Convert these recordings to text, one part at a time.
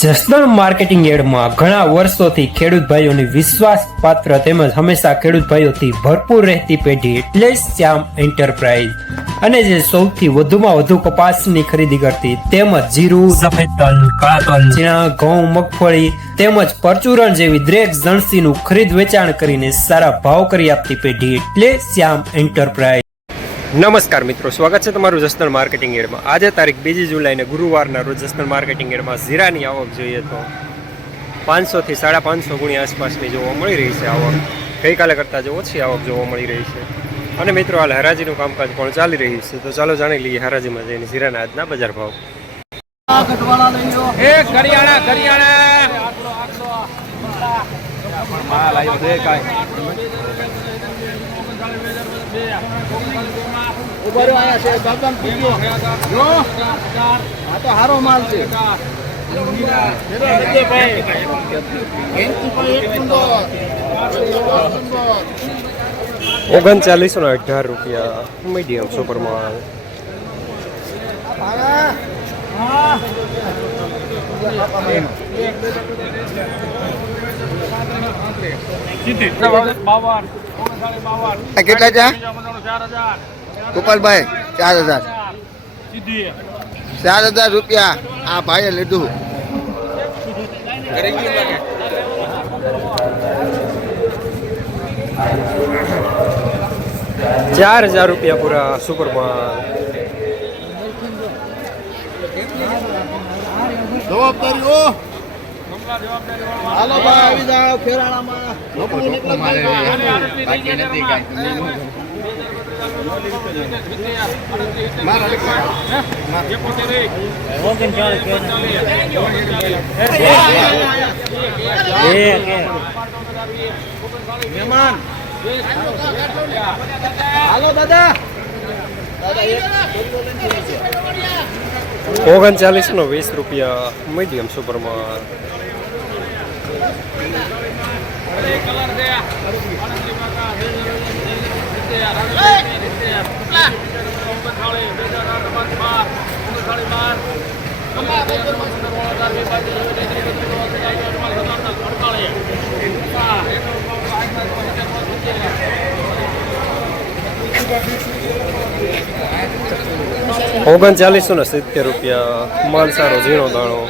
Jasdan marketing યાર્ડમાં ઘણા વર્ષોથી ખેડૂત ભાઈઓની વિશ્વાસપાત્ર તેમજ હંમેશા ખેડૂત ભાઈઓથી ભરપૂર રહેતી પેઢી એટલે શ્યામ એન્ટરપ્રાઇઝ અને જે સૌથી વધુમાં વધુ કપાસની ખરીદી કરતી તેમજ જીરું, સફેદ તલ, કાળા તલ, ચણા, ઘઉં, મગફળી તેમજ પરચુરણ જેવી દરેક જણસીનું ખરીદ વેચાણ કરીને સારા ભાવ કરી આપતી પેઢી એટલે શ્યામ એન્ટરપ્રાઇઝ। નમસ્કાર મિત્રો, સ્વાગત છે તમારું જસદણ માર્કેટિંગ યાર્ડમાં। આજે તારીખ 2 જુલાઈને ગુરુવારના રોજ જસદણ માર્કેટિંગ યાર્ડમાં જીરાની આવક જોઈએ તો 500 થી 550 ગુણી આસપાસની જોવા મળી રહી છે આવક। ગઈકાલે કરતાં જો ઓછી આવક જોવા મળી રહી છે અને મિત્રો હાલ હરાજીનું કામકાજ પણ ચાલી રહ્યું છે, તો ચાલો જાણી લઈએ હરાજીમાં જઈને જીરાના આજના બજાર ભાવ। તો હારો માલ છે। 3918 રૂપિયા મીડિયમ સુપર માલ। કેટલા છે ગોપાલભાઈ? 4000 રૂપિયા આ ભાઈએ લીધું। 4000 રૂપિયા પૂરા સુપર માલ। જવાબદારી હાલો ભાઈ, આવી જાઓ ફેરાણામાં। હાલો દાદા, 3920 રૂપિયા મીડિયમ સુપર માલ। ₹3970 રૂપિયા માલ સારો ઝીણો દાણો।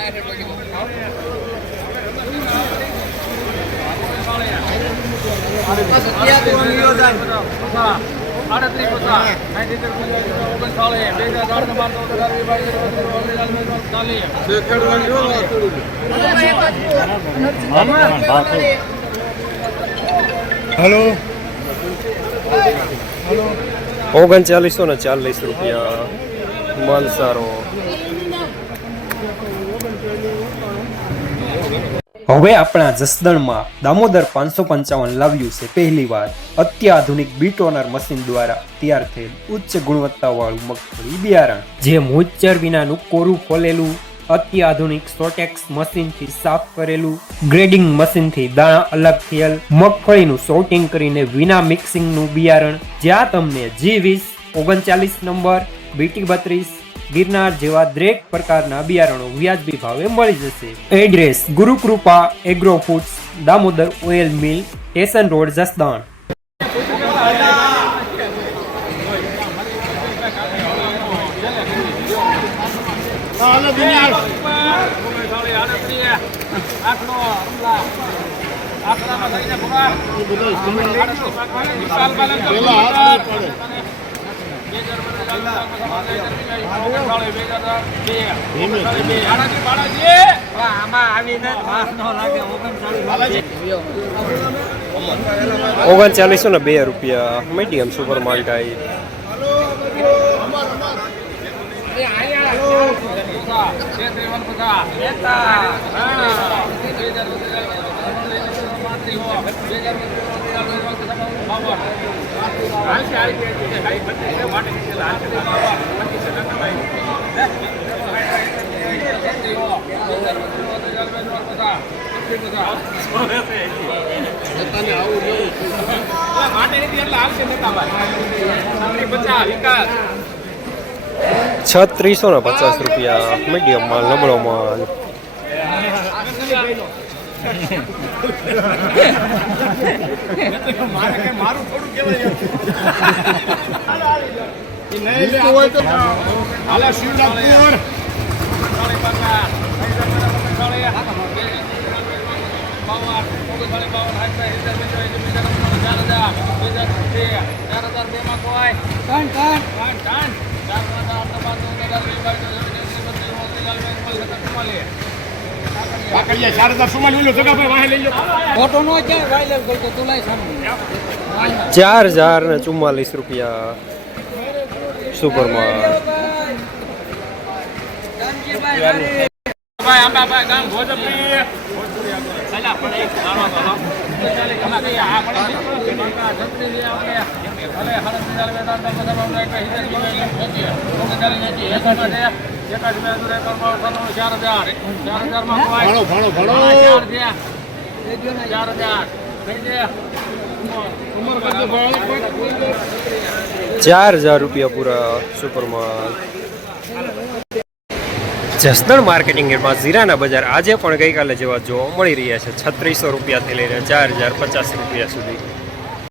હેલો 3940 રૂપિયા માલ સારો। હવે આપણા જસદણમાં દામોદર 555 લાવ્યું છે પહેલી વાર અત્યાધુનિક બીટોનર મશીન દ્વારા તૈયાર થયેલ ઉચ્ચ ગુણવત્તાવાળું મગફળી બિયારણ, જે મોઇસ્ચર વિનાનું કોરું ફોલેલું અત્યાધુનિક સોટેક્સ મશીનથી સાફ કરેલું, ગ્રેડિંગ મશીનથી દાણા અલગ થયેલ મગફળીનું સોર્ટિંગ કરીને વિના મિક્સિંગનું બિયારણ, જ્યાં તમને G20, 39 નંબર, BT32, ગિરનાર જેવા દરેક પ્રકારના બિયારણો વ્યાજબી ભાવે મળી જશે। Address Gurukrupa agro foods, Damodar oil mill, station road, Jasdan. ₹3902 રૂપિયા મીડિયમ સુપર માલ ટાઈપ। ₹3650 મીડિયમ માલ, નબળો માલ। મારું થોડું કહેવાય નહીં હોય તો હાલે શિવનાથપુર ₹4044 સુપરમાં ₹4000 પૂરા સુપરમાં. જસદણ માર્કેટિંગ યાર્ડમાં જીરાના બજાર આજે પણ ગઈકાલે જેવા જોવા મળી રહ્યા છે. ₹3600 થી લઈને ₹4050 સુધી.